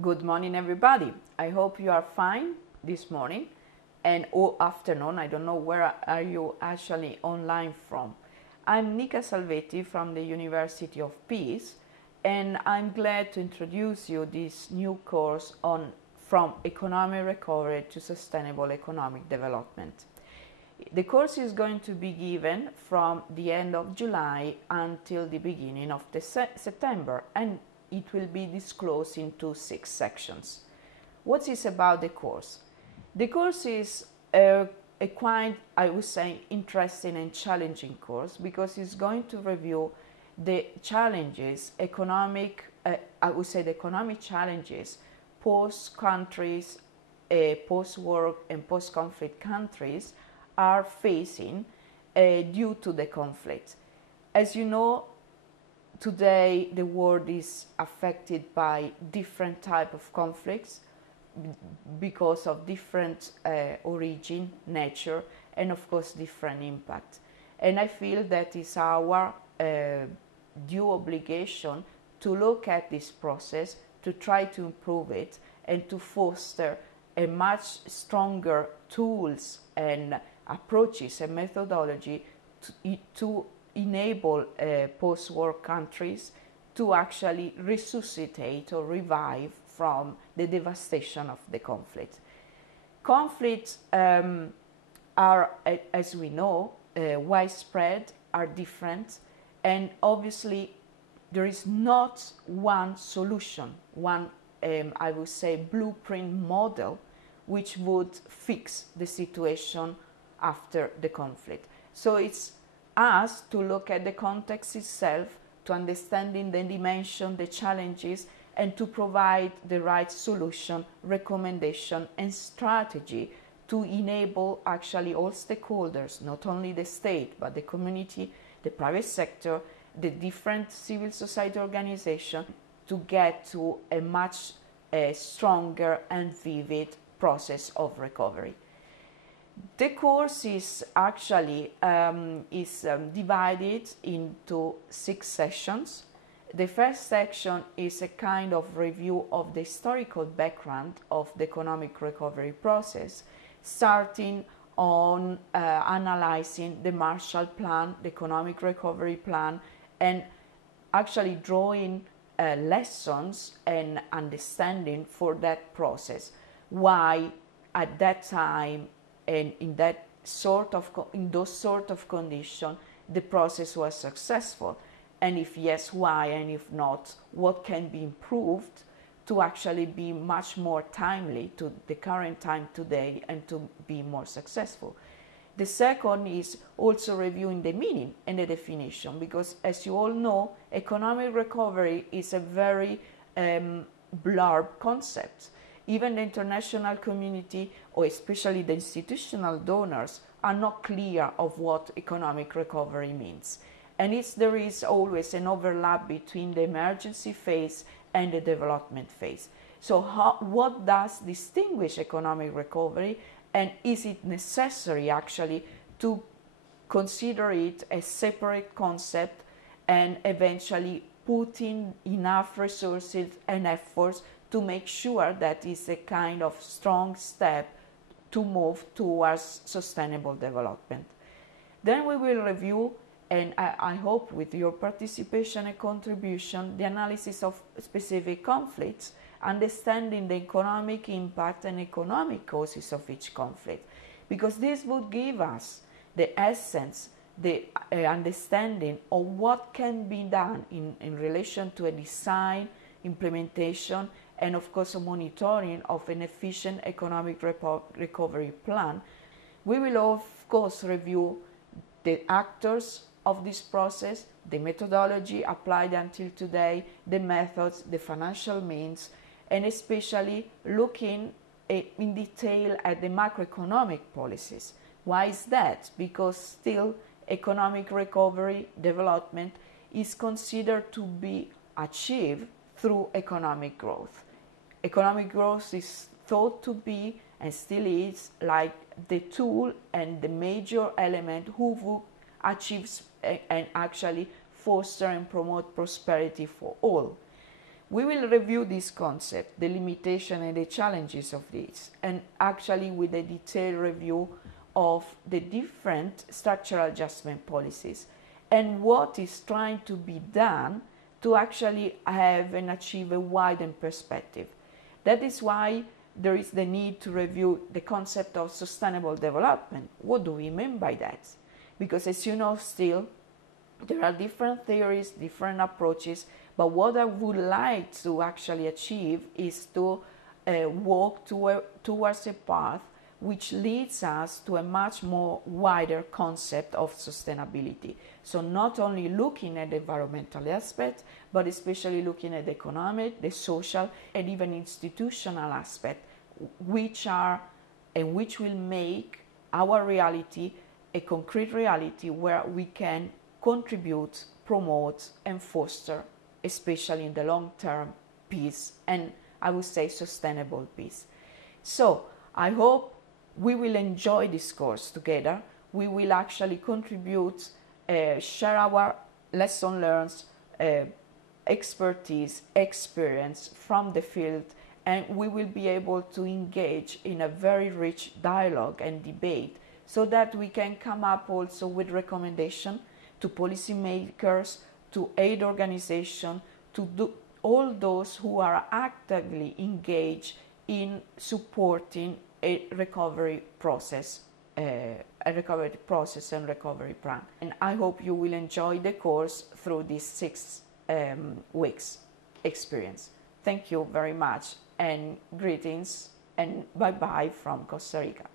Good morning, everybody. I hope you are fine this morning and or afternoon. I don't know where are you actually online from. I'm Nika Salvetti from the University of Peace, and I'm glad to introduce you this new course on From Economic Recovery to Sustainable Economic Development. The course is going to be given from the end of July until the beginning of September, and it will be disclosed into 6 sections. What is about the course? The course is a quite, I would say, interesting and challenging course because it's going to review the challenges, the economic challenges post-countries, post-war and post-conflict countries are facing due to the conflict. As you know, today the world is affected by different types of conflicts because of different origin, nature, and of course different impact. And I feel that it's our due obligation to look at this process, to try to improve it, and to foster a much stronger tools and approaches and methodology to enable post-war countries to actually resuscitate or revive from the devastation of the conflict. Conflicts are, as we know, widespread, are different, and obviously there is not one solution, one, I would say, blueprint model which would fix the situation after the conflict. So it's us to look at the context itself, to understanding the dimension, the challenges, and to provide the right solution, recommendation, and strategy to enable actually all stakeholders, not only the state, but the community, the private sector, the different civil society organizations, to get to a much stronger and vivid process of recovery. The course is actually divided into 6 sessions. The first section is a kind of review of the historical background of the economic recovery process, starting on analyzing the Marshall Plan, the economic recovery plan, and actually drawing lessons and understanding for that process. Why at that time and in those sort of conditions the process was successful, and if yes, why, and if not, what can be improved to actually be much more timely to the current time today and to be more successful. The second is also reviewing the meaning and the definition, because as you all know, economic recovery is a very blurred concept. Even the international community, or especially the institutional donors, are not clear of what economic recovery means. And there is always an overlap between the emergency phase and the development phase. So what does distinguish economic recovery, and is it necessary actually to consider it a separate concept and eventually put in enough resources and efforts to make sure that it's a kind of strong step to move towards sustainable development. Then we will review, and I hope with your participation and contribution, the analysis of specific conflicts, understanding the economic impact and economic causes of each conflict, because this would give us the essence, the understanding of what can be done in relation to a design, implementation, and of course a monitoring of an efficient economic recovery plan. We will of course review the actors of this process, the methodology applied until today, the methods, the financial means, and especially looking in detail at the macroeconomic policies. Why is that? Because still economic recovery development is considered to be achieved through economic growth. Economic growth is thought to be, and still is, like the tool and the major element who achieves and actually foster and promote prosperity for all. We will review this concept, the limitation and the challenges of this, and actually with a detailed review of the different structural adjustment policies and what is trying to be done to actually have and achieve a widened perspective. That is why there is the need to review the concept of sustainable development. What do we mean by that? Because as you know, still, there are different theories, different approaches, but what I would like to actually achieve is to walk towards a path which leads us to a much more wider concept of sustainability. So not only looking at the environmental aspect, but especially looking at the economic, the social, and even institutional aspect, which will make our reality a concrete reality where we can contribute, promote, and foster, especially in the long term, peace, and I would say sustainable peace. So I hope we will enjoy this course together. We will actually contribute, share our lesson learned, expertise, experience from the field, and we will be able to engage in a very rich dialogue and debate so that we can come up also with recommendations to policymakers, to aid organizations, to do all those who are actively engaged in supporting a recovery process and recovery plan. And I hope you will enjoy the course through this 6 weeks experience. Thank you very much, and greetings, and bye-bye from Costa Rica.